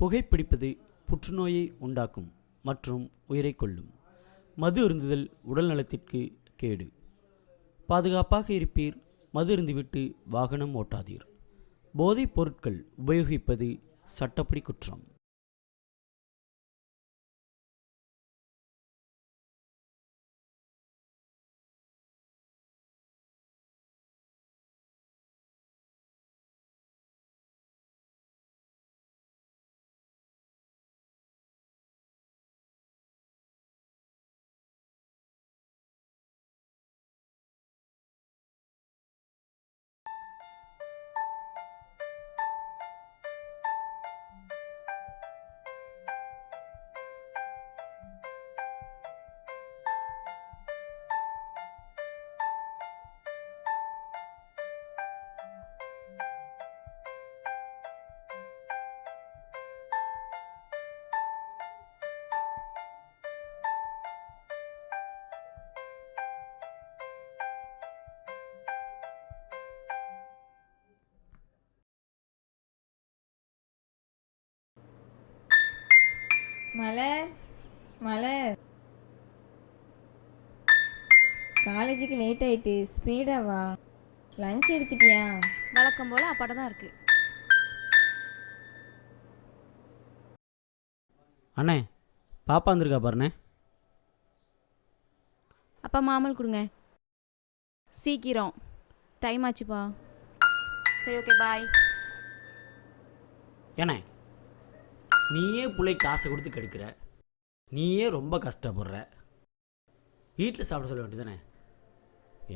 புகைப்பிடிப்பது புற்றுநோயை உண்டாக்கும் மற்றும் உயிரை கொல்லும். மது அருந்துதல் உடல் நலத்திற்கு கேடு. பாதுகாப்பாக இருப்பீர். மது அருந்திவிட்டு வாகனம் ஓட்டாதீர். போதைப் பொருட்கள் உபயோகிப்பது சட்டப்படி குற்றம். மலர், மலர், காலேஜுக்கு லேட் ஆயிட்டு, ஸ்பீடா வா. லஞ்ச் எடுத்துட்டியா? வழக்கம் போல் அப்பாட்ட தான் இருக்குது. அண்ணே, பாப்பா வந்திருக்கா பாருண்ணே. அப்பா மாமல் கொடுங்க. சீக்கிரம், டைம் ஆச்சுப்பா. சரி, ஓகே, பாய். ஏண்ணே, நீயே பிள்ளை காசை கொடுத்து கெடுக்கிற, நீயே ரொம்ப கஷ்டப்படுற. வீட்டில் சாப்பிட சொல்ல வேண்டியதானே.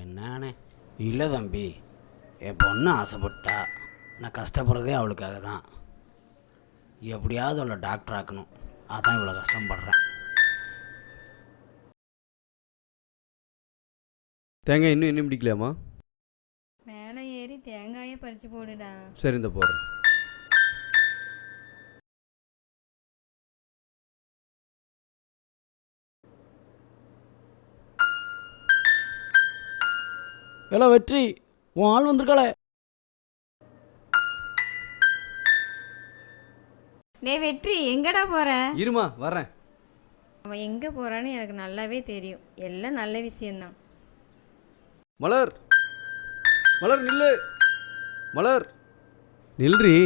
என்னண்ணே? இல்லை தம்பி, என் பொண்ணு ஆசைப்பட்டா. நான் கஷ்டப்படுறதே அவளுக்காக தான். எப்படியாவது அவளை டாக்டர் ஆக்கணும். அதான் இவ்வளோ கஷ்டப்படுறேன். தேங்காய் இன்னும் பிடிக்கலையாம்மா? மேலே ஏறி தேங்காயை பறித்து போடுடா. சரி, இந்த போகிறேன். ஹலோ வெற்றி, உன் ஆள் வந்திருக்காளே. டேய் வெற்றி, எங்கடா போற? இருமா, வரேன். அவன் எங்கே போகிறான்னு எனக்கு நல்லாவே தெரியும். எல்லாம் நல்ல விஷயந்தான். மலர், மலர் நில்லு. மலர் நில்றி.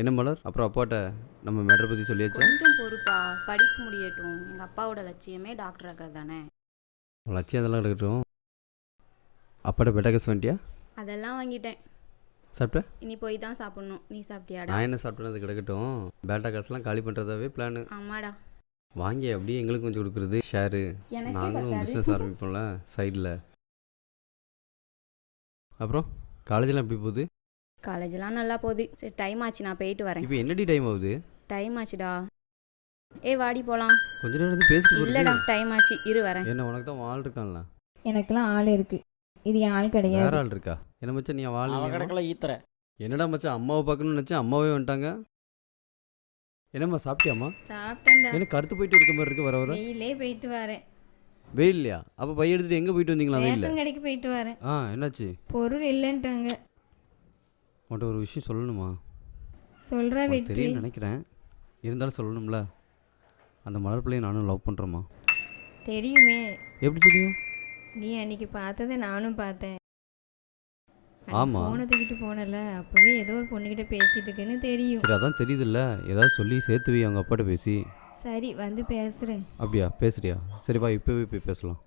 என்ன மலர், அப்புறம் அப்பாட்ட நம்ம மேட்டரை பற்றி சொல்லியாச்சா? கொஞ்சம் பொறுப்பா, படிப்பு முடியட்டும். எங்கள் அப்பாவோட லட்சியமே டாக்டர் ஆகிறது தானே. லட்சியம் அதெல்லாம் இருக்கட்டும். அப்பாட்ட பெட்டா கேஸ் வந்துட்டியா? அதெல்லாம் வாங்கிட்டேன். சாப்பிட்ட? இனி போய் தான் சாப்பிட்ணும். நீ சாப்பிட்டியாடா? நான் என்ன சாப்பிட்டேன்னு கிடக்கட்டும். பேட்டா காசுலாம் காலி பண்ணுறதாவே பிளானு. ஆமாடா. வாங்கி அப்படியே எங்களுக்கு கொஞ்சம் கொடுக்குறது ஷேரு. நாங்களும் பிஸ்னஸ் ஆரம்பிப்போம்ல சைடில். அப்புறம் காலேஜெலாம் எப்படி போகுது? காலேஜெலாம் நல்லா போகுது. சரி, டைம் ஆச்சு, நான் போயிட்டு வரேன். இப்போ என்னடி டைம் ஆகுது? டைம் ஆச்சுடா. வாடி போகலாம். கொஞ்ச நேரம் வந்து பேசிட்டு இல்லைடா, டைம் ஆச்சு, இரு வரேன். என்ன, உனக்கு தான் ஆள் இருக்கான்ல? எனக்கெல்லாம் ஆள் இருக்கு. இது என் ஆள் கிடையாது. வேற ஆள் இருக்கா? என்ன மச்சான், நீ ஆள் கிடக்கல ஈத்தர. என்னடா மச்சான், அம்மாவை பார்க்கணும்னு நினச்சேன், அம்மாவே வந்துட்டாங்க. என்னம்மா சாப்பிட்டியாம்மா? சாப்பிட்டேன்டா. எனக்கு கருத்து போயிட்டு இருக்க மாதிரி இருக்கு. வர வர வெயிலே போயிட்டு வரேன். வெயில் இல்லையா? அப்போ பைய எடுத்துட்டு எங்கே போயிட்டு வந்தீங்களா? வெயிலில் ரேஷன் கடைக்கு போயிட்டு வரேன். என்னாச்சு? பொருள் இல்லைன்ட்டாங்க. உன்கிட்ட ஒரு விஷயம் சொல்லணுமா? சொல்கிறா வெற்றி. தெரியும் நினைக்கிறேன், இருந்தாலும் சொல்லணும்ல. அந்த மலர் பிள்ளையை நானும் லவ் பண்ணுறேம்மா. தெரியுமே. எப்படி தெரியும்? நீ அன்னைக்கு பார்த்ததை நானும் பார்த்தேன். ஆமாம், ஃபோனை தூக்கிட்டு போனல, அப்போவே ஏதோ ஒரு பொண்ணுக்கிட்ட பேசிட்டு இருக்குன்னு தெரியும். சரி, அதான் தெரியுதுல்ல. ஏதாவது சொல்லி சேர்த்து வை அவங்க அப்பாட்ட பேசி. சரி, வந்து பேசுகிறேன். அப்படியா, பேசுறியா? சரி வா, இப்போவே போய் பேசலாம்.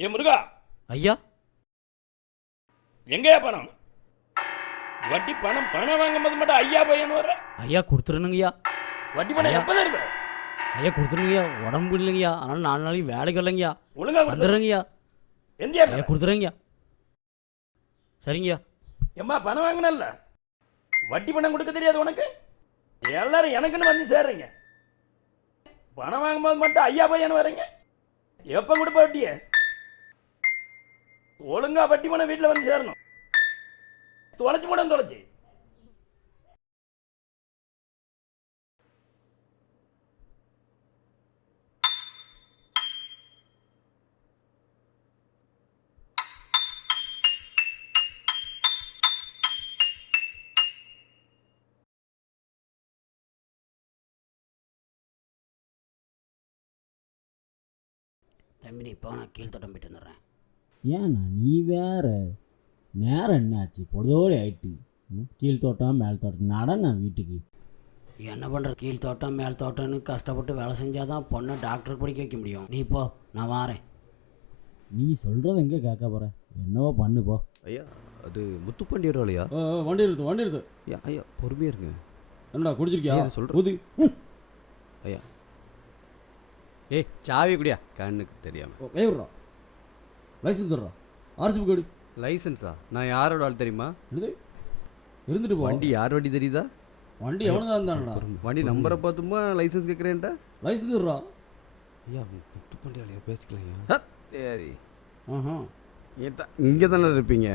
ஏ முருகா, ஐயா எங்கேயா பணம்? வட்டி பணம் வாங்கும்போது மட்டும் ஐயா பையன் வர்ற. ஐயா கொடுத்துருணுங்கய்யா. வட்டி பணம் எப்போ தருவேன்? ஐயா கொடுத்துருங்கய்யா. உடம்பு இல்லைங்கய்யா, அதனால 4 நாளைக்கு வேலைக்கு வரலைங்கய்யா. ஒழுங்கா கொடுத்துறேன். வந்துடுறேங்கய்யா. எந்தியா ஐயா கொடுத்துறேங்கய்யா. சரிங்கய்யா. எம்மா பணம் வாங்கினல்ல, வட்டி பணம் கொடுக்க தெரியாது உனக்கு? எல்லாரும் எனக்குன்னு வந்து சேர்றீங்க. பணம் வாங்கும்போது மட்டும் ஐயா பையன் வரீங்க. எப்போ கொடுப்ப வட்டியை? ஒழுங்கா வட்டி பணம் வீட்டில் வந்து சேரணும். தொலைச்சி போட தொலைச்சி. தம்பி நீ இப்போ நான் கீழ்த்தோட்டம் போயிட்டு வந்துடுறேன். ஏண்ணா நீ வேற நேரம் என்ன ஆச்சு? பொழுதோடு ஆயிட்டு. கீழ்த்தோட்டம் மேல் தோட்டம் நடண்ணா வீட்டுக்கு. என்ன பண்ணுற, கீழ்த்தோட்டம் மேல் தோட்டம்னு கஷ்டப்பட்டு வேலை செஞ்சால் தான் பொண்ணை டாக்டருக்கு படிக்க வைக்க முடியும். நீ போ, நான் வாரேன். நீ சொல்கிறத எங்கே கேட்க போகிற? என்னவோ பண்ணு போ. ஐயா அது முத்துப்பாண்டியோட வேலையா? வண்டி எடுத்து. ஐயா ஐயா பொறுமையாக இருங்க. என்னடா குடிச்சிருக்கியா? ஐயா, சொல்றேன். ஊது. ஐயா ஏய் சாவி குடியா, கண்ணுக்கு தெரியாமல். கை விட்றா. லைசன்ஸ் தர்றா. ஆர்சி புக் எடு. லைசன்ஸா? நான் யாரோட ஆள் தெரியுமா? இது இருந்துட்டு போ. வண்டி யார் வண்டி தெரியுதா? வண்டி எவனுதான் இருந்தானடா? வண்டி நம்பரை பார்த்துமா லைசன்ஸ் கேட்குறேன்டா? லைசன்ஸ் தர்றா. ஐயா முத்துப்பாண்டியாலையா பேசிக்கலையா? சரி ஆஹா இங்கே தானே இருப்பீங்க,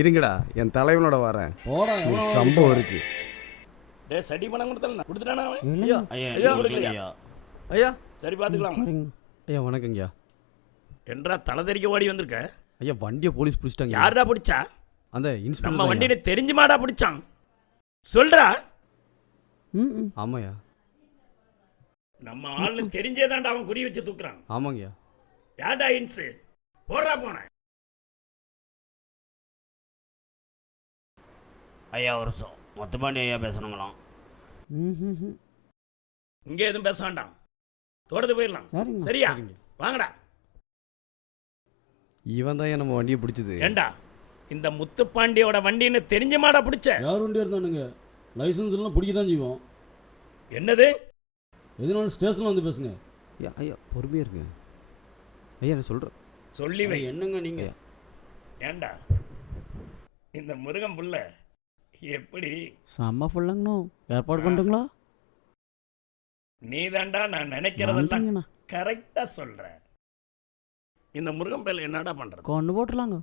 இருங்கடா என் தலைவனோட வரேன். போடா. ஒரு சம்பவம் இருக்கு. டே சடி பணம் கொடுத்துட்டானா அவன்? ஐயா ஐயா ஐயா, கொடுக்கலையா? ஐயா சரி பார்த்துக்கலாம். ஐயா வணக்கங்கய்யா. என்றா தலை தெறிக்க ஓடி வந்திருக்க? ஐயா வண்டியை போலீஸ் பிடிச்சிட்டாங்க. யாருடா பிடிச்சா? அந்த நம்ம இன்ஸ்பெக்டர். வண்டியில தெரிஞ்சுமாடா பிடிச்சான்? சொல்றா. ஆமாய்யா. நம்ம ஆள்னு தெரிஞ்சேதான்டா அவன் குறி வச்சு தூக்குறான். ஆமாங்கய்யா. யாடா இன்ஸ் போடுறா போன. ஐயா ஒரு நிமிஷம், முத்துப்பாண்டி ஐயா பேசணுங்களாம். இங்கே எதுவும் பேச வேண்டாம், தோட்டத்து போயிடலாம். சரியா? வாங்கடா. இவன் தான் நம்ம வண்டியை பிடிச்சது. ஏண்டா இந்த முத்துப்பாண்டியோட வண்டின்னு தெரிஞ்சுமாடா பிடிச்ச? யார் வண்டி இருந்தானுங்க? லைசன்ஸ் எல்லாம் பிடிக்க தான் செய்வோம். என்னது? எதுனாலும் ஸ்டேஷனில் வந்து பேசுங்க. ஐயா ஐயா பொறுமையாக இருங்க. ஐயா நான் சொல்கிறேன். சொல்லி வை. என்னங்க நீங்கள்? ஏண்டா இந்த முருகன் புள்ள எப்படி செம்ம ஃபுல்லாங்கண்ணோ. ஏற்பாடு பண்ணுறீங்களா? நீ தாண்டா நான் நினைக்கிறதெல்லாம் கரெக்டா சொல்ற. இந்த முருகன் பிள்ளை என்னடா பண்றது? கொண்டு போட்டுலாங்க.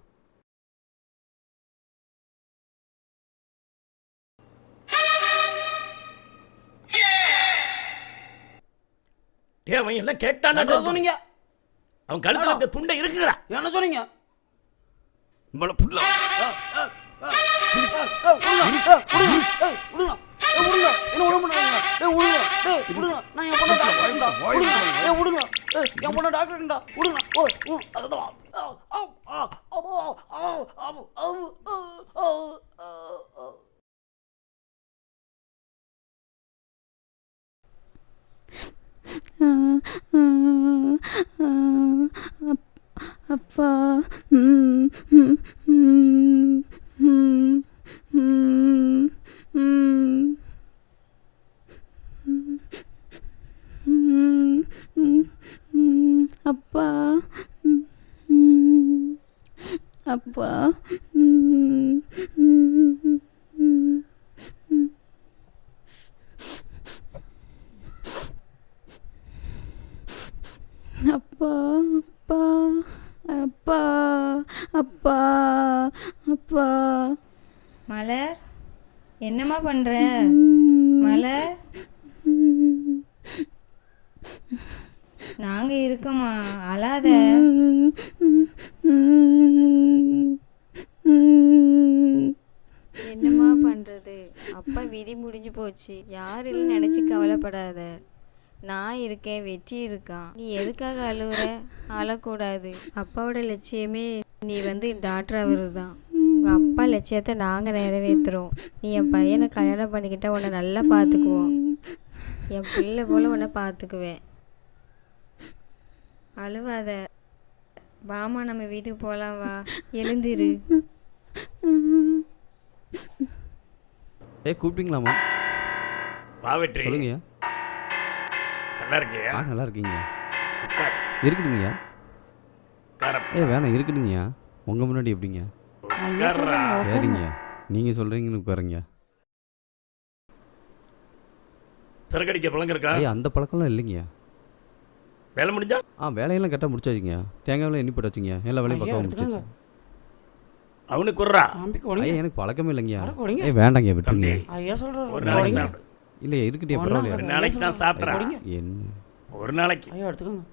அவன் எல்லாம் கேட்டான் சொன்னீங்க. அவன் கழுத்துல இருக்க துண்டை இருக்குடா. என்ன சொன்னீங்க? இவ்வளவு புள்ள அப்பா அப்பா அப்பா அப்பா அப்பா அப்பா அப்பா. மலர், என்னம்மா பண்ற? மலர், நாங்க இருக்கோம்மா, அழாத. என்னம்மா பண்றது? அப்பா விதி முடிஞ்சு போச்சு. யார் இல்லைன்னு நினைச்சு கவலைப்படாத. நான் இருக்கேன், வெற்றி இருக்கான். நீ எதுக்காக அழுகுற? அழக்கூடாது. அப்பாவோட லட்சியமே நீ வந்து டாக்டர் ஆகுறது தான். உங்கள் அப்பா லட்சியத்தை நாங்கள் நிறைவேற்றுறோம். நீ என் பையனை கல்யாணம் பண்ணிக்கிட்டால் உன்னை நல்லா பார்த்துக்குவோம். என் பிள்ளை போல் உன்னை பார்த்துக்குவேன். அழுவாத. வாமா நம்ம வீட்டுக்கு போகலாம், வா எழுந்திரு. கூப்பிட்டீங்களாம்மா? வா வெற்றி. சொல்லுங்கய்யா. நல்லா இருக்கியா? நல்லா இருக்கீங்க. உட்கார். இருக்குதுங்கய்யா. உட்காரப்பா. வேணாம் இருக்குதுங்கய்யா. உங்கள் முன்னாடி எப்படிங்க? உட்கார்றா. சரிங்கய்யா, நீங்கள் சொல்கிறீங்கன்னு உட்காருங்க. சரக்கடிக்க பழங்க இருக்கா? அந்த பழக்கம்லாம் இல்லைங்கய்யா. வேலை முடிஞ்சா? வேலையெல்லாம் கரெக்டாக முடிச்சாச்சுங்கய்யா. தேங்காயெல்லாம் எண்ணி போட்டு வச்சுங்க. எல்லா வேலையும் பக்கம் முடிச்சாச்சு. அவனுக்கு குர்றா. எனக்கு பழக்கமே இல்லைங்கய்யா. வேண்டாங்க விட்டுருங்க. ஒரு நாளைக்கு சாப்பிடு. இல்லையா இருக்கட்டும், பரவாயில்ல. ஒரு நாளைக்கு தான் சாப்பிட்றா. என்ன ஒரு நாளைக்கு. எடுத்துக்கோங்க.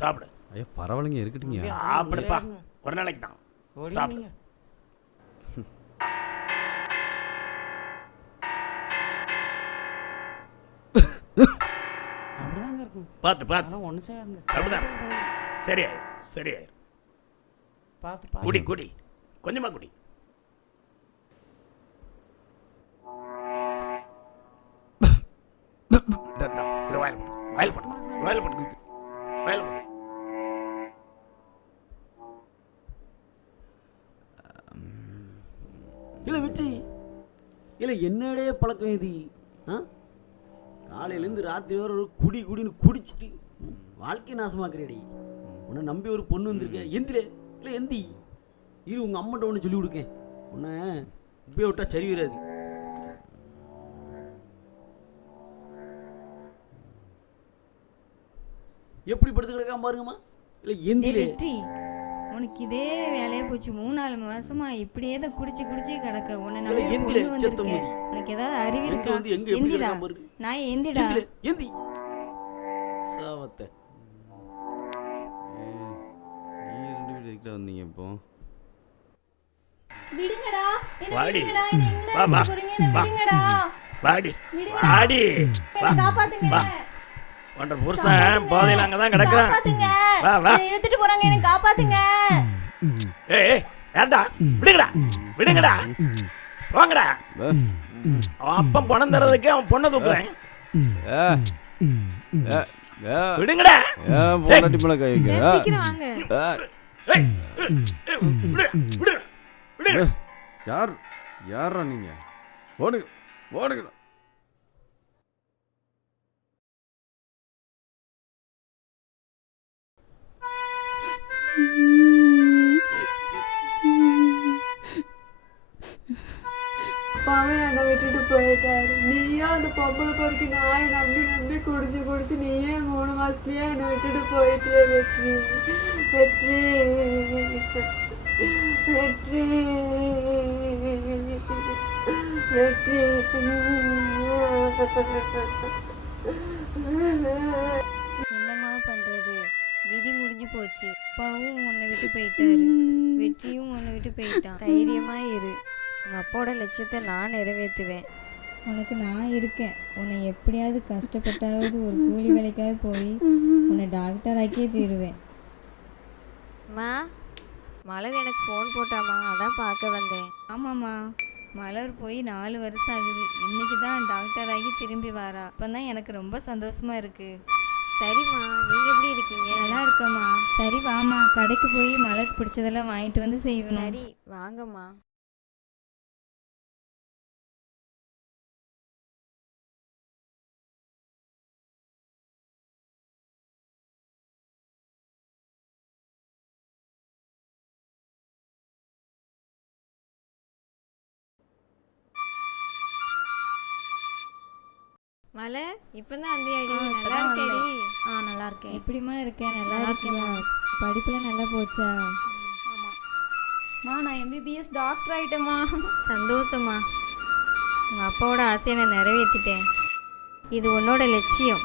சாப்பிடு. பரவாயில்லைங்க இருக்கட்டுங்க. சாப்பிடுப்பா. ஒரு நாளைக்கு தான் சாப்பிடு. அப்படிதாங்க இருக்கும். பார்த்து பார்த்து. ஒன்று சேருங்க. அப்படிதான். சரியாயிரு சரியாயிரு. பார்த்து குடி குடி, கொஞ்சமா குடி. வயல் போட்டு வயல் போட்டு வயல் போட்டு. இல்லை வெற்றி, இல்லை என்னடைய பழக்கம் இது? ஆ, காலையிலேருந்து ராத்திரி வரை ஒரு குடின்னு குடிச்சிட்டு வாழ்க்கை நாசமாக்குறேடி. உன்னை நம்பி ஒரு பொண்ணு வந்திருக்க. எந்திலே இல்லை எந்தி இரு, உங்கள் அம்மாட்ட ஒன்று சொல்லி கொடுக்கேன். உன்னை இப்பயே விட்டா சரி வராது. எப்படி படுத்து கிடக்காம பாருங்கம்மா. இல்லை எந்திலே. வெற்றி, உனக்கு இதே வேலையே போச்சு. 3-4 மாசமா இப்படியே தான் குடிச்சு கிடக்க. உன்னை நம்பி ஒரு பொண்ணு வந்திருக்கேன். உனக்கு ஏதாவது அறிவு இருக்கா? எந்திடா நான் எந்திடா. எந்தி சாவத்தை. நீங்கள் 2 பேர் எதுக்கிட்ட வந்தீங்க இப்போ? விடுங்கடா. வாடி வா வா விடுங்கடா. வாடி வாடி வா காப்பாத்துங்க. உன்ற புருஷன் போதையில அங்கே தான் கிடக்குறான். வா வா. இழுத்துட்டு போறாங்க, என்ன காப்பாத்துங்க. ஏய் ஏண்டா, விடுங்கடா விடுங்கடா, போங்கடா. அவன் அப்பன் பணம் தரதுக்கு அவன் பொண்ணை தூக்குறேன். விடுங்கடா. சீக்கிரம் வாங்க. யாரா நீங்க? ஓடுங்க ஓடுங்க. அப்பாவே என்னை விட்டுட்டு போயிட்டாரு. நீயே அந்த பொம்பளை பொறுக்கி நாயை நம்பி குடிச்சு நீயே 3 மாசத்துலயே என்னை விட்டுட்டு போயிட்டியே வெற்றி. வெற்றி வெற்றி வெற்றி. என்னம்மா பண்றது, விதி முடிஞ்சு போச்சு. அப்பாவும் உன்னை விட்டு போயிட்டாரு, வெற்றியும் உன்னை விட்டு போயிட்டான். தைரியமா இரு, உங்க அப்பாவோட லட்சியத்தை நான் நிறைவேற்றுவேன். உனக்கு நான் இருக்கேன். உன்னை எப்படியாவது கஷ்டப்பட்டாவது ஒரு கூலி வேலைக்காவது போய் உன்னை டாக்டர் ஆக்கியே தீருவேன். அம்மா, மலர் எனக்கு ஃபோன் போட்டாம்மா, அதான் பார்க்க வந்தேன். ஆமாம்மா, மலர் போய் 4 வருஷம் ஆகுது. இன்னைக்கு தான் டாக்டர் ஆகி திரும்பி வரா. இப்போ தான் எனக்கு ரொம்ப சந்தோஷமா இருக்கு. சரிம்மா, நீங்கள் எப்படி இருக்கீங்க? நல்லா இருக்கம்மா. சரி வாம்மா, கடைக்கு போய் மலர் பிடிச்சதெல்லாம் வாங்கிட்டு வந்து செய்வேன். சரி வாங்கம்மா. மலர், இப்பதான் வந்தியாடி? நல்லா இருக்கேடி. நல்லா இருக்கேன். எப்படிமா இருக்கேன்? நல்லா இருக்கியா? படிப்புலாம் நல்லா போச்சா? ஆமாம் நான் எம்பிபிஎஸ் டாக்டர் ஆகிட்டேம்மா. சந்தோஷமா. உங்கள் அப்பாவோட ஆசையை நான் நிறைவேற்றிட்டேன். இது உன்னோட லட்சியம்.